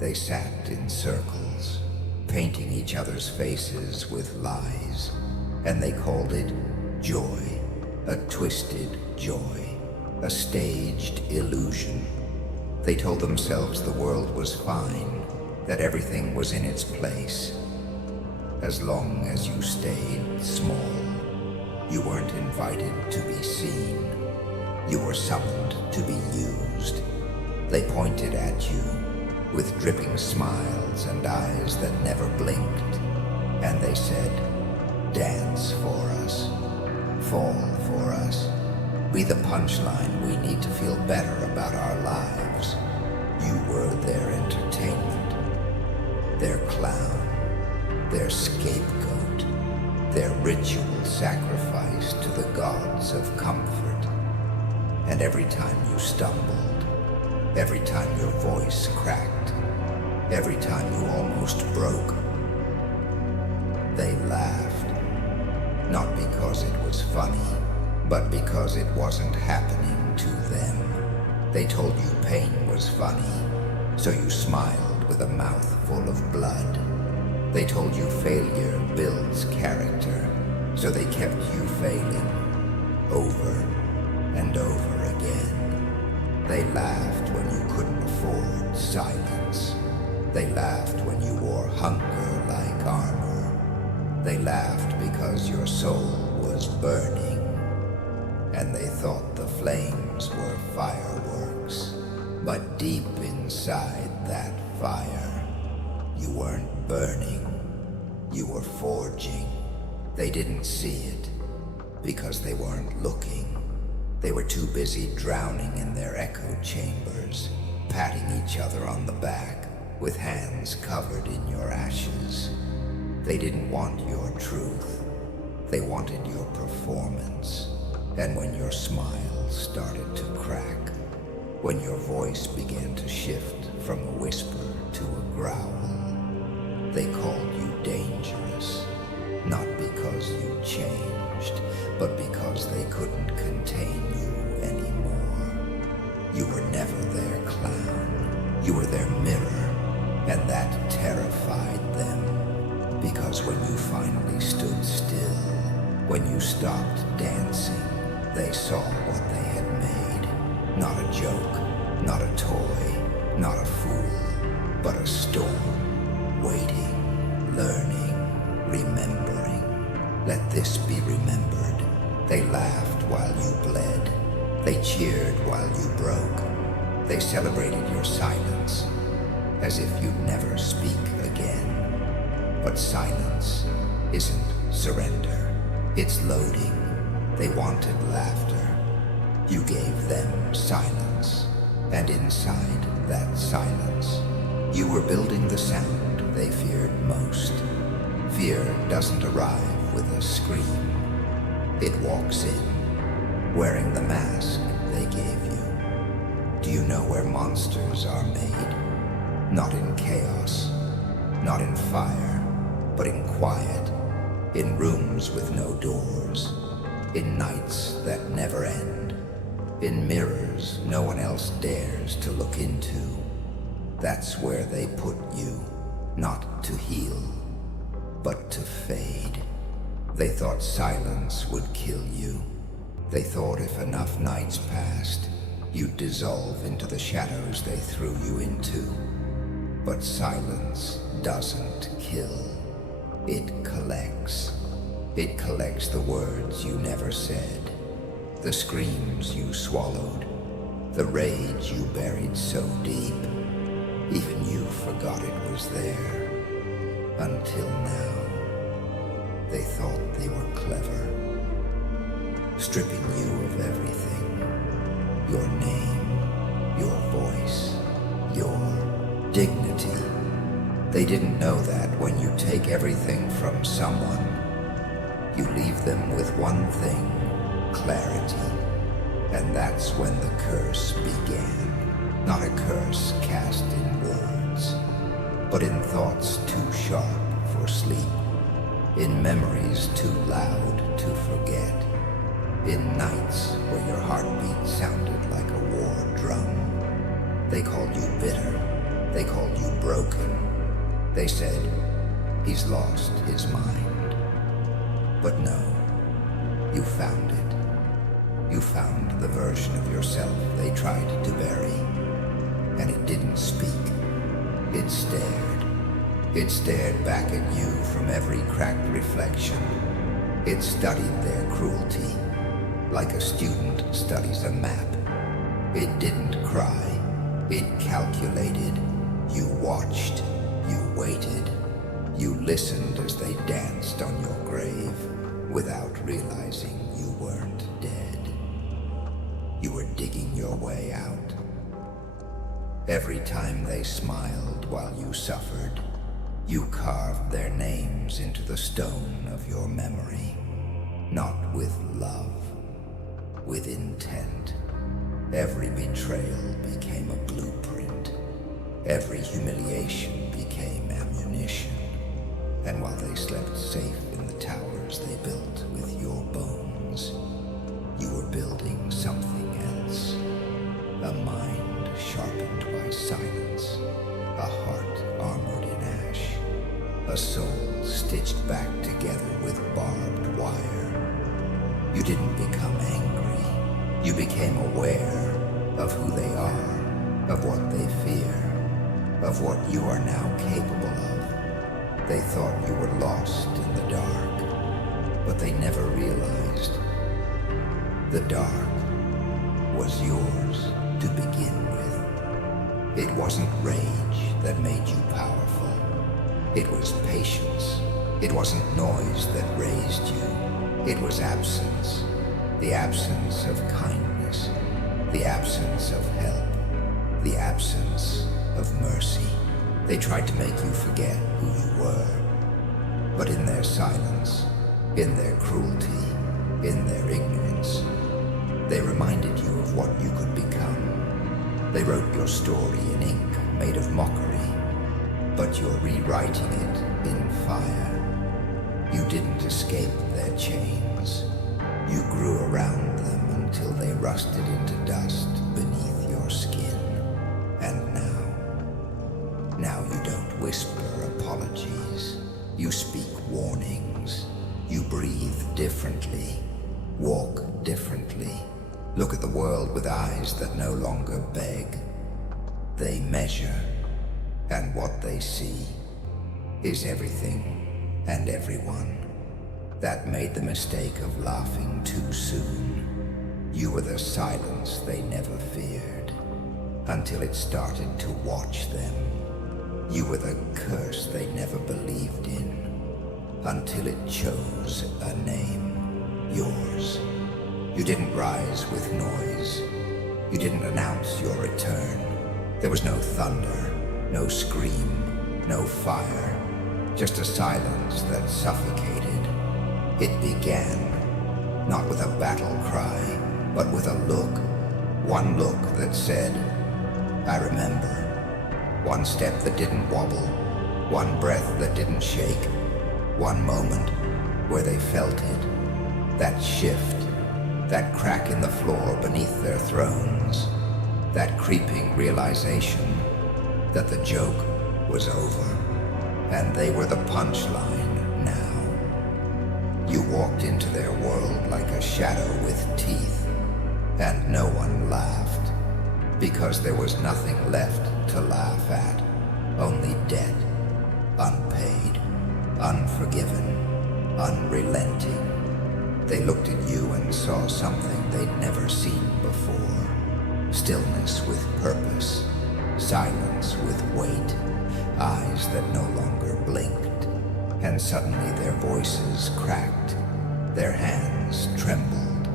They sat in circles, painting each other's faces with lies, and they called it joy, a twisted joy, a staged illusion. They told themselves the world was fine, that everything was in its place. As long as you stayed small, you weren't invited to be seen. You were summoned to be used. They pointed at you with dripping smiles and eyes that never blinked, and they said, "Dance for us, fall for us, be the punchline we need to feel better about our lives." You were their entertainment, their clown, their scapegoat, their ritual sacrifice to the gods of comfort. And every time you stumbled, every time your voice cracked, every time you almost broke, they laughed. Not because it was funny, but because it wasn't happening to them. They told you pain was funny, so you smiled with a mouth full of blood. They told you failure builds character, so they kept you failing over and over again. They laughed when you couldn't afford silence. They laughed when you wore hunger like armor. They laughed because your soul was burning, and they thought the flames were fireworks. But deep inside that fire, you weren't burning, you were forging. They didn't see it because they weren't looking. They were too busy drowning in their echo chambers, patting each other on the back with hands covered in your ashes. They didn't want your truth. They wanted your performance. And when your smile started to crack, when your voice began to shift from a whisper to a growl, they called you dangerous, not because you changed, but because they couldn't contain you anymore. You were never their clown. You were their mirror, and that terrified them. Because when you finally stood still, when you stopped dancing, they saw what they had made. Not a joke, not a toy, not a fool, but a storm. Waiting, learning, remembering. Let this be remembered. They laughed while you bled. They cheered while you broke. They celebrated your silence, as if you'd never speak again. But silence isn't surrender. It's loading. They wanted laughter. You gave them silence. And inside that silence, you were building the sound they feared most. Fear doesn't arrive with a scream. It walks in, wearing the mask they gave you. Do you know where monsters are made? Not in chaos, not in fire, but in quiet, in rooms with no doors, in nights that never end, in mirrors no one else dares to look into. That's where they put you. Not to heal, but to fade. They thought silence would kill you. They thought if enough nights passed, you'd dissolve into the shadows they threw you into. But silence doesn't kill. It collects. It collects the words you never said, the screams you swallowed, the rage you buried so deep. Even you forgot it was there, until now. They thought they were clever, stripping you of everything. Your name, your voice, your dignity. They didn't know that when you take everything from someone, you leave them with one thing, clarity. And that's when the curse began. Not a curse cast in words, but in thoughts too sharp for sleep, in memories too loud to forget, in nights where your heartbeat sounded like a war drum. They called you bitter, They called you broken. They said, he's lost his mind. But no, you found it. You found the version of yourself they tried to bury. And it didn't speak. It stared. It stared back at you from every cracked reflection. It studied their cruelty, like a student studies a map. It didn't cry. It calculated. You watched. You waited. You listened as they danced on your grave, without realizing you weren't dead. You were digging your way out. Every time they smiled while you suffered, you carved their names into the stone of your memory, not with love, with intent. Every betrayal became a blueprint. Every humiliation became ammunition. And while they slept safe in the towers they built with your bones, you were building something else. A mind sharpened by silence, a heart armored in ash, a soul stitched back together with barbed wire. You didn't become angry. You became aware of who they are, of what they fear, of what you are now capable of. They thought you were lost in the dark, but they never realized the dark was yours to begin with. It wasn't rage that made you powerful. It was patience. It wasn't noise that raised you. It was absence. The absence of kindness. The absence of help. The absence of mercy. They tried to make you forget who you were. But in their silence, in their cruelty, in their ignorance, they reminded you of what you could become. They wrote your story in ink made of mockery, but you're rewriting it in fire. You didn't escape their chains. You grew around them until they rusted into dust beneath your skin. And now you don't whisper apologies. You speak warnings. You breathe differently, walk differently. Look at the world with eyes that no longer beg. They measure, and what they see is everything and everyone. That made the mistake of laughing too soon. You were the silence they never feared, until it started to watch them. You were the curse they never believed in, until it chose a name, yours. You didn't rise with noise. You didn't announce your return. There was no thunder, no scream, no fire, just a silence that suffocated. It began, not with a battle cry, but with a look. One look that said, I remember. One step that didn't wobble, one breath that didn't shake, one moment where they felt it, that shift, that crack in the floor beneath their thrones, that creeping realization that the joke was over, and they were the punchline now. You walked into their world like a shadow with teeth, and no one laughed, because there was nothing left to laugh at, only debt, unpaid, unforgiven, unrelenting. They looked at you and saw something they'd never seen before. Stillness with purpose, silence with weight, eyes that no longer blinked, and suddenly their voices cracked, their hands trembled,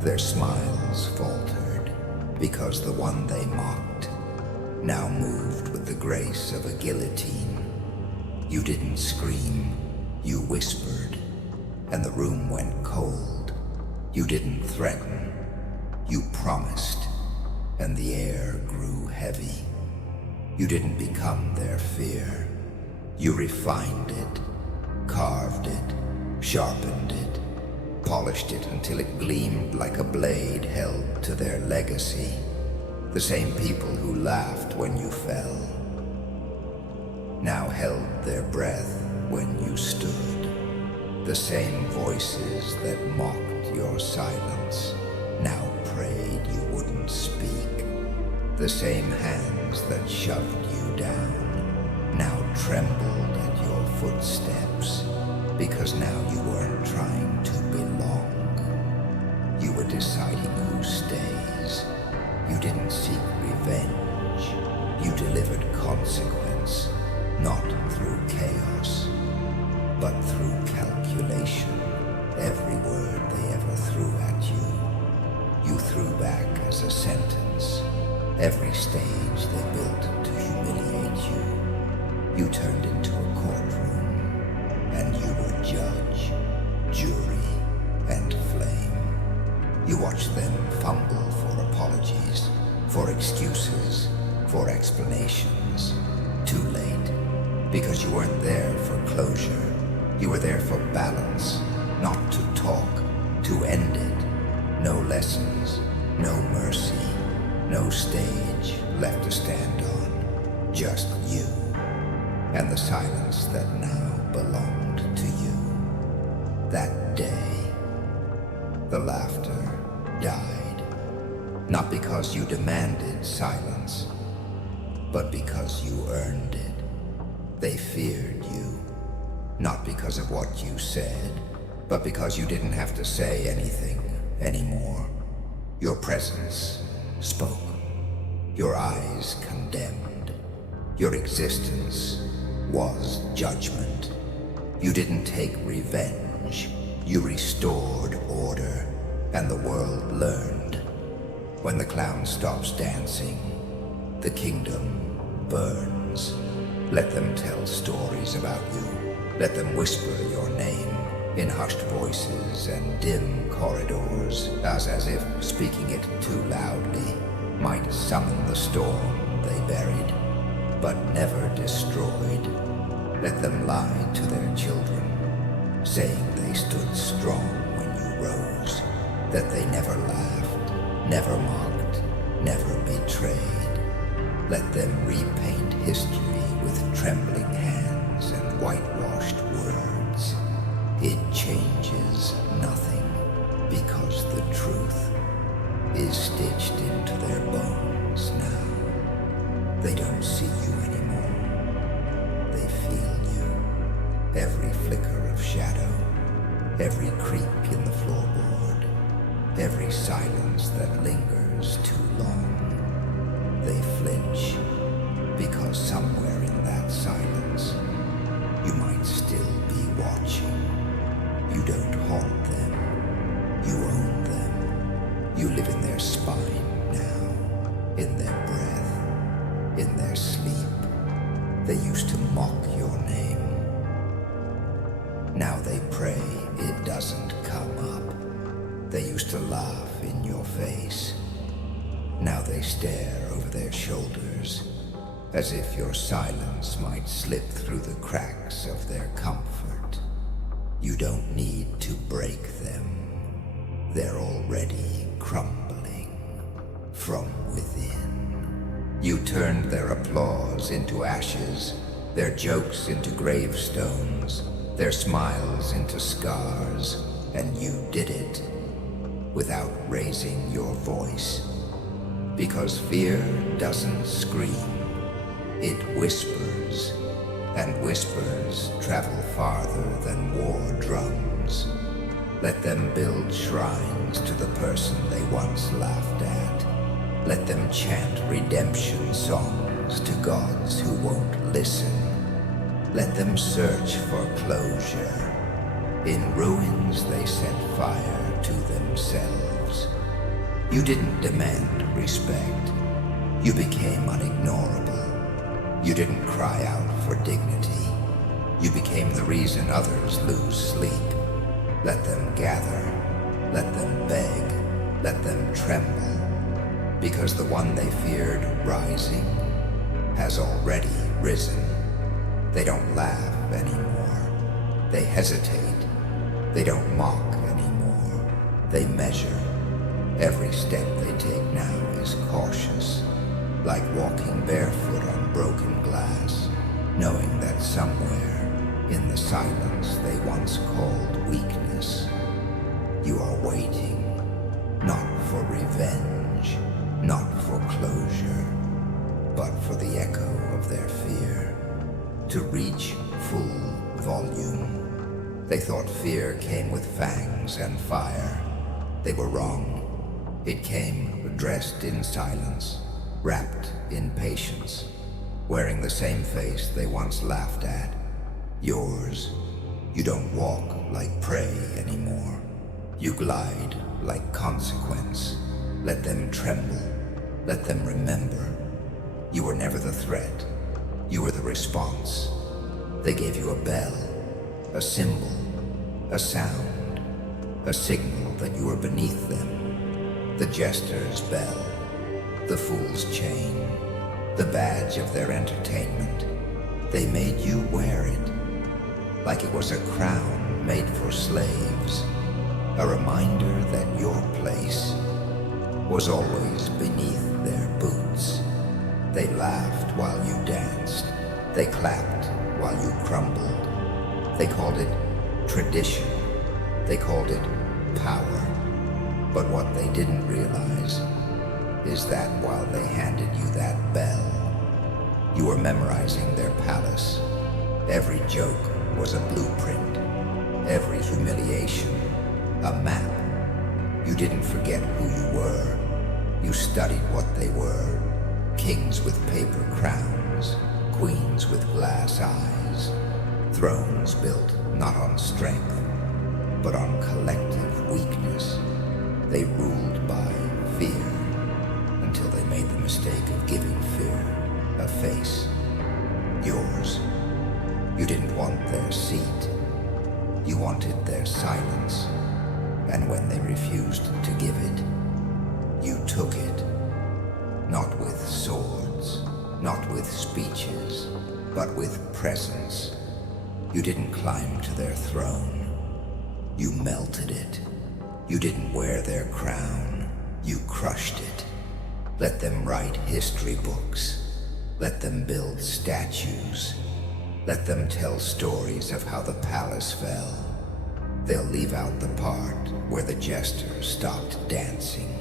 their smiles faltered, because the one they mocked now moved with the grace of a guillotine. You didn't scream, you whispered, and the room went cold. You didn't threaten, you promised, and the air grew heavy. You didn't become their fear. You refined it, carved it, sharpened it, polished it until it gleamed like a blade held to their legacy. The same people who laughed when you fell, now held their breath when you stood. The same voices that mocked your silence now prayed you wouldn't speak. The same hands that shoved you down now trembled at your footsteps, because now you weren't trying to belong. You were deciding who stays. You didn't seek revenge. You delivered consequence, not through chaos, but through calculation. Every word they ever threw at you, you threw back as a sentence. Every stage they built to humiliate you, you turned into a courtroom, and you were judge, jury, and flame. You watched them fumble for apologies, for excuses, for explanations. Too late, because you weren't there for closure. You were there for balance, not to talk, to end it. No lessons, no mercy, no stage left to stand on. Just you, and the silence that now belonged to you. That day, the laughter died, not because you demanded silence, but because you earned it. They feared you, not because of what you said, but because you didn't have to say anything anymore. Your presence spoke. Your eyes condemned. Your existence was judgment. You didn't take revenge. You restored order, and the world learned. When the clown stops dancing, the kingdom burns. Let them tell stories about you. Let them whisper your name in hushed voices and dim corridors, as if speaking it too loudly might summon the storm they buried, but never destroyed. Let them lie to their children, saying they stood strong when you rose, that they never laughed, never mocked, never betrayed. Let them repaint history with trembling hands and whitewashed words. It changes nothing, because the truth is stitched into their bones now. They don't see you anymore. They feel you. Every flicker of shadow, every creak in the floorboard, every silence that lingers too long. They flinch, because somewhere in that silence, you might still be watching. You don't haunt them, you own them. You live in their spine now, in their breath, in their sleep. They used to mock your name. Now they pray it doesn't come up. They used to laugh in your face. Now they stare over their shoulders, as if your silence might slip through the cracks of their comfort. You don't need to break them. They're already crumbling from within. You turned their applause into ashes, their jokes into gravestones, their smiles into scars, and you did it without raising your voice. Because fear doesn't scream, it whispers, and whispers travel farther than war drums. Let them build shrines to the person they once laughed at. Let them chant redemption songs to gods who won't listen. Let them search for closure. In ruins they set fire to themselves. You didn't demand respect. You became unignorable. You didn't cry out for dignity. You became the reason others lose sleep. Let them gather. Let them beg. Let them tremble. Because the one they feared rising has already risen. They don't laugh anymore. They hesitate. They don't mock anymore. They measure. Every step they take now is cautious, like walking barefoot on broken glass. knowing that somewhere in the silence they once called weakness, you are waiting, not for revenge, not for closure, but for the echo of their fear to reach full volume. They thought fear came with fangs and fire. They were wrong. It came dressed in silence, wrapped in patience, wearing the same face they once laughed at. Yours. You don't walk like prey anymore. You glide like consequence. Let them tremble. Let them remember. You were never the threat. You were the response. They gave you a bell, a symbol, a sound, a signal that you were beneath them. The jester's bell, the fool's chain, the badge of their entertainment. They made you wear it, like it was a crown made for slaves, a reminder that your place was always beneath their boots. They laughed while you danced. They clapped while you crumbled. They called it tradition. They called it power. But what they didn't realize is that while they handed you that bell, you were memorizing their palace. Every joke was a blueprint. Every humiliation, a map. You didn't forget who you were. You studied what they were. Kings with paper crowns, queens with glass eyes, thrones built not on strength, but on collective weakness. They ruled by fear until they made the mistake of giving fear a face. Yours. You didn't want their seat. You wanted their silence. And when they refused to give it, you took it. Not with swords, not with speeches, but with presence. You didn't climb to their throne. You melted it. You didn't wear their crown. You crushed it. Let them write history books. Let them build statues. Let them tell stories of how the palace fell. They'll leave out the part where the jester stopped dancing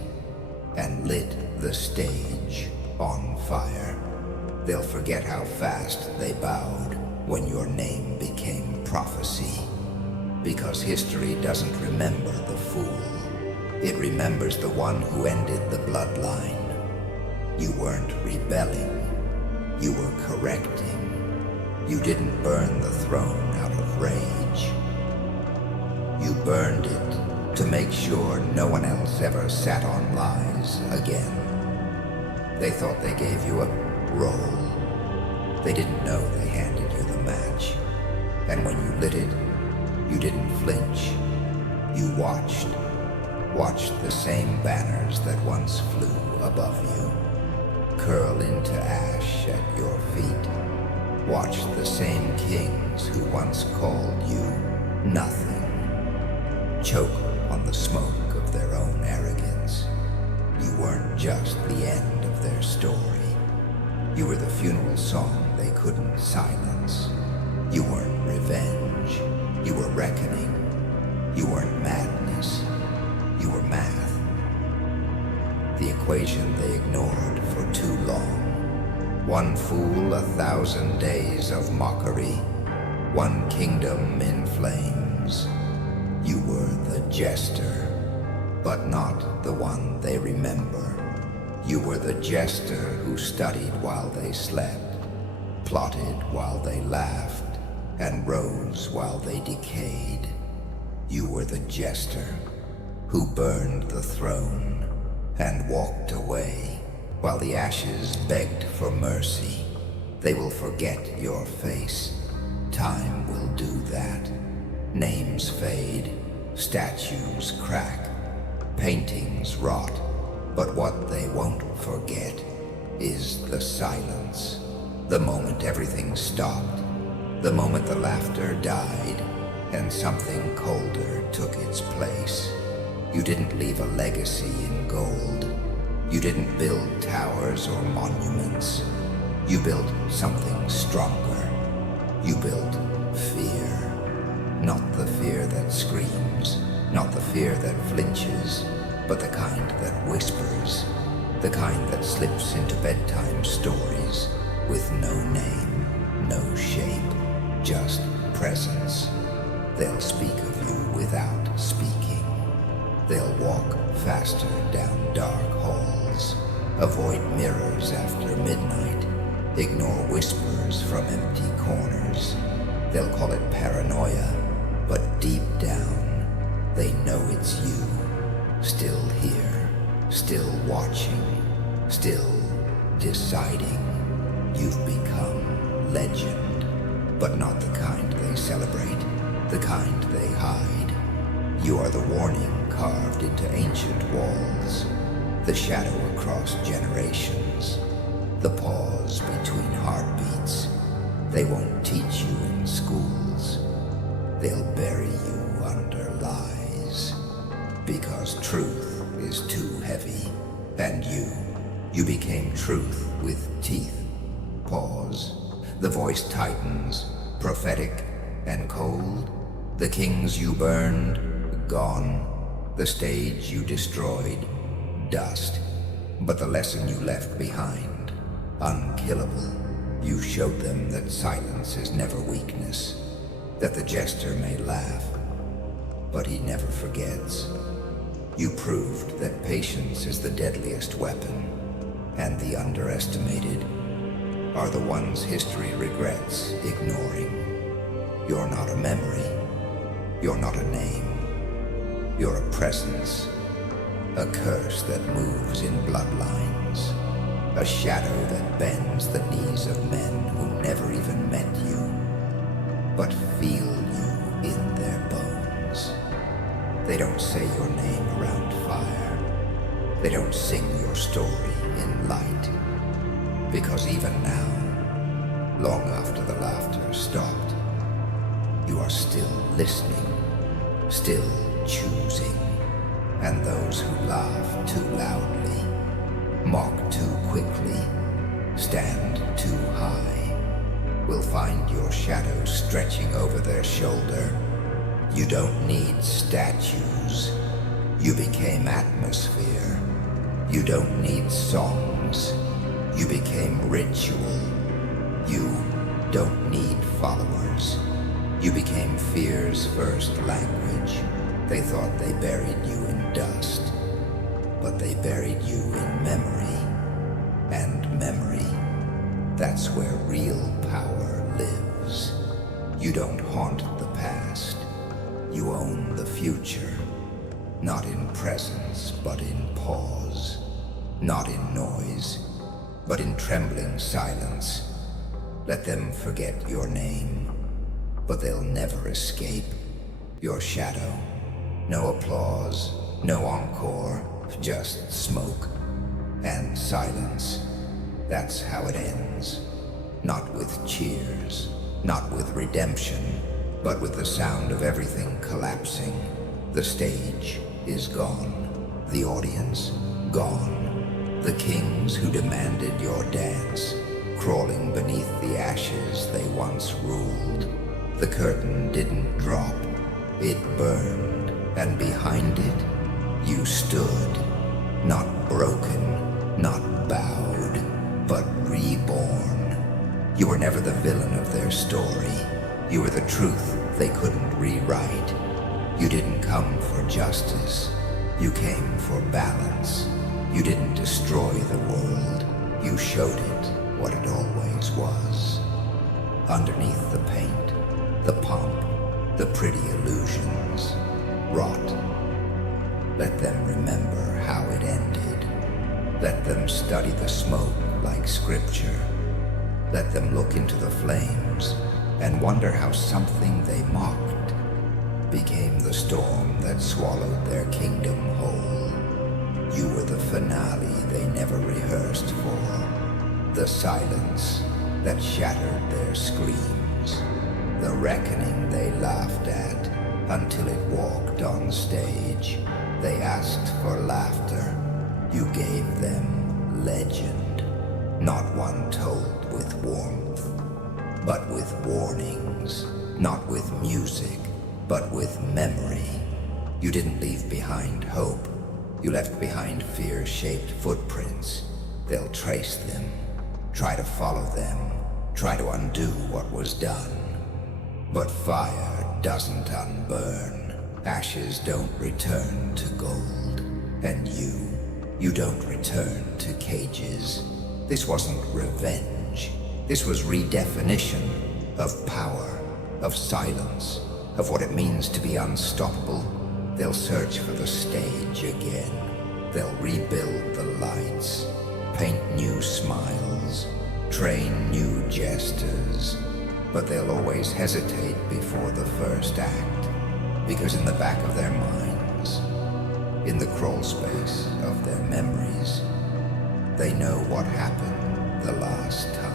and lit the stage on fire. They'll forget how fast they bowed when your name became prophecy. Because history doesn't remember the fool. It remembers the one who ended the bloodline. You weren't rebelling. You were correcting. You didn't burn the throne out of rage. You burned it to make sure no one else ever sat on lies again. They thought they gave you a role. They didn't know they handed you the match. And when you lit it, you didn't flinch. You watched the same banners that once flew above you curl into ash at your feet. Watched the same kings who once called you nothing choke on the smoke of their own arrogance. You weren't just the end of their story. You were the funeral song they couldn't silence. You weren't revenge. You were reckoning. You weren't madness. You were math. The equation they ignored for too long. One fool, 1,000 days of mockery. One kingdom in flames. You were the jester, but not the one they remember. You were the jester who studied while they slept, plotted while they laughed, and rose while they decayed. You were the jester who burned the throne and walked away while the ashes begged for mercy. They will forget your face. Time will do that. Names fade, statues crack, paintings rot, but what they won't forget is the silence. The moment everything stopped, the moment the laughter died, and something colder took its place. You didn't leave a legacy in gold. You didn't build towers or monuments. You built something stronger, You built fear. Not the fear that screams, not the fear that flinches, but the kind that whispers, the kind that slips into bedtime stories with no name, no shape, just presence. They'll speak of you without speaking. They'll walk faster down dark halls, avoid mirrors after midnight, ignore whispers from empty corners. They'll call it paranoia, but deep down, they know it's you, still here, still watching, still deciding. You've become legend, but not the kind they celebrate, the kind they hide. You are the warning carved into ancient walls, the shadow across generations, the pause between heartbeats. They won't teach you in schools. They'll bury you under lies, because truth is too heavy, and you became truth with teeth. Pause. The voice tightens, prophetic and cold. The kings you burned, gone. The stage you destroyed, dust. But the lesson you left behind, unkillable. You showed them that silence is never weakness, that the jester may laugh, but he never forgets. You proved that patience is the deadliest weapon, and the underestimated are the ones history regrets ignoring. You're not a memory. You're not a name. You're a presence. A curse that moves in bloodlines. A shadow that bends the knees of men who never even met you, but feel you in their bones. They don't say your name around fire. They don't sing your story in light. Because even now, long after the laughter stopped, you are still listening, still choosing. And those who laugh too loudly, mock too quickly, stand too high, will find your shadow stretching over their shoulder. You don't need statues. You became atmosphere. You don't need songs. You became ritual. You don't need followers. You became fear's first language. They thought they buried you in dust, but they buried you in memory. And memory, that's where real power lives. You don't haunt the past. You own the future. Not in presence, but in pause. Not in noise, but in trembling silence. Let them forget your name, but they'll never escape your shadow. No applause, no encore, just smoke and silence. That's how it ends. Not with cheers, not with redemption, but with the sound of everything collapsing. The stage is gone, the audience gone. The kings who demanded your dance, crawling beneath the ashes they once ruled. The curtain didn't drop, it burned, and behind it, you stood, not broken, not bowed, but reborn. You were never the villain of their story. You were the truth they couldn't rewrite. You didn't come for justice. You came for balance. You didn't destroy the world. You showed it what it always was. Underneath the paint, the pomp, the pretty illusions, rot. Let them remember how it ended. Let them study the smoke like scripture. Let them look into the flames and wonder how something they mocked became the storm that swallowed their kingdom whole. You were the finale they never rehearsed for, the silence that shattered their screams, the reckoning they laughed at until it walked on stage. They asked for laughter. You gave them legend, not one told with warmth, but with warnings. Not with music, but with memory. You didn't leave behind hope. You left behind fear-shaped footprints. They'll trace them, try to follow them, try to undo what was done. But fire doesn't unburn. Ashes don't return to gold. And you don't return to cages. This wasn't revenge. This was redefinition of power, of silence, of what it means to be unstoppable. They'll search for the stage again. They'll rebuild the lights, paint new smiles, train new jesters. But they'll always hesitate before the first act, because in the back of their minds, in the crawl space of their memories, they know what happened the last time.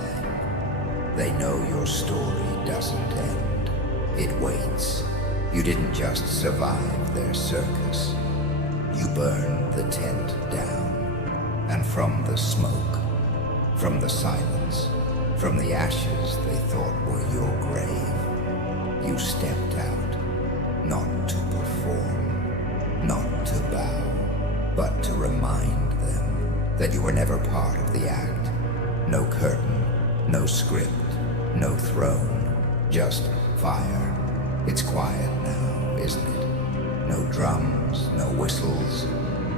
They know your story doesn't end. It waits. You didn't just survive their circus. You burned the tent down. And from the smoke, from the silence, from the ashes they thought were your grave, you stepped out, not to perform, not to bow, but to remind them that you were never part of the act. No curtain, no script, no throne, just fire. It's quiet now, isn't it? No drums, no whistles,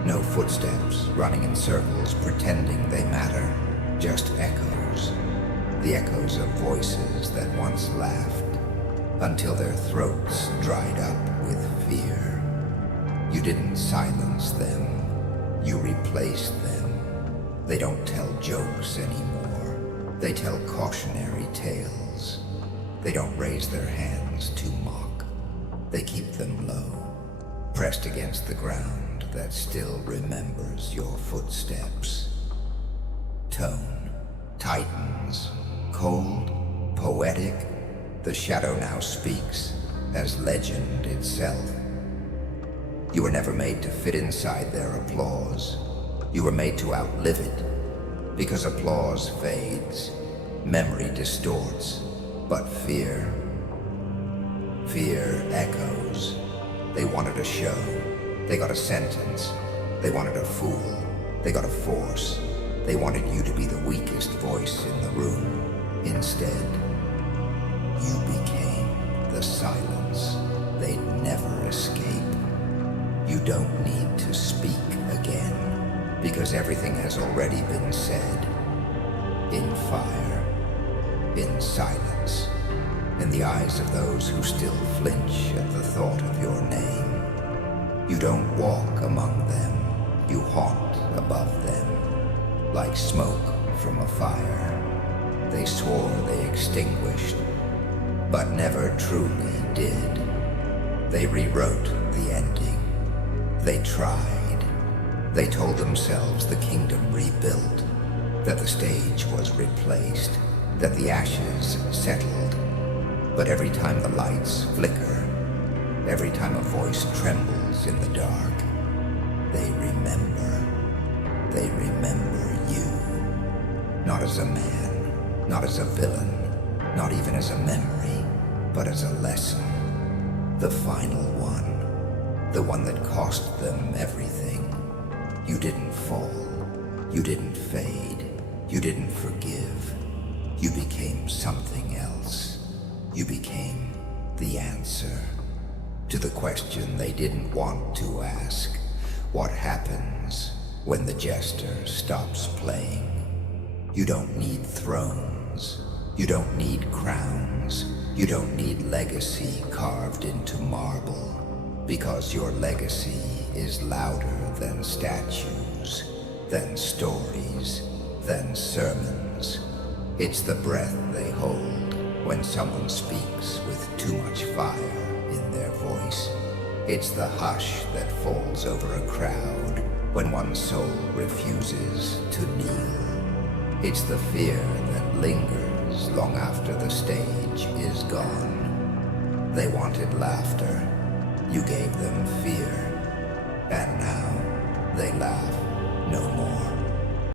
no footsteps running in circles pretending they matter. Just echoes. The echoes of voices that once laughed until their throats dried up with fear. You didn't silence them. You replaced them. They don't tell jokes anymore. They tell cautionary tales. They don't raise their hands to mock. They keep them low, pressed against the ground that still remembers your footsteps. Tone tightens, cold, poetic. The shadow now speaks as legend itself. You were never made to fit inside their applause. You were made to outlive it, because applause fades, memory distorts, but fear echoes. They wanted a show. They got a sentence. They wanted a fool. They got a force. They wanted you to be the weakest voice in the room. Instead, you became the silence they'd never escape. You don't need to speak again, because everything has already been said. In fire, in silence, in the eyes of those who still flinch at the thought of your name. You don't walk among them, you haunt above them, like smoke from a fire. They swore they extinguished, but never truly did. They rewrote the ending. They tried. They told themselves the kingdom rebuilt, that the stage was replaced, that the ashes settled. But every time the lights flicker, every time a voice trembles in the dark, they remember. They remember you. Not as a man, not as a villain, not even as a memory, but as a lesson. The final one. The one that cost them everything. You didn't fall. You didn't fade. You didn't forgive. You became something else. You became the answer to the question they didn't want to ask. What happens when the jester stops playing? You don't need thrones. You don't need crowns. You don't need legacy carved into marble, because your legacy is louder than statues, than stories, than sermons. It's the breath they hold when someone speaks with too much fire in their voice. It's the hush that falls over a crowd when one soul refuses to kneel. It's the fear that lingers long after the stage is gone. They wanted laughter. You gave them fear. And now they laugh no more.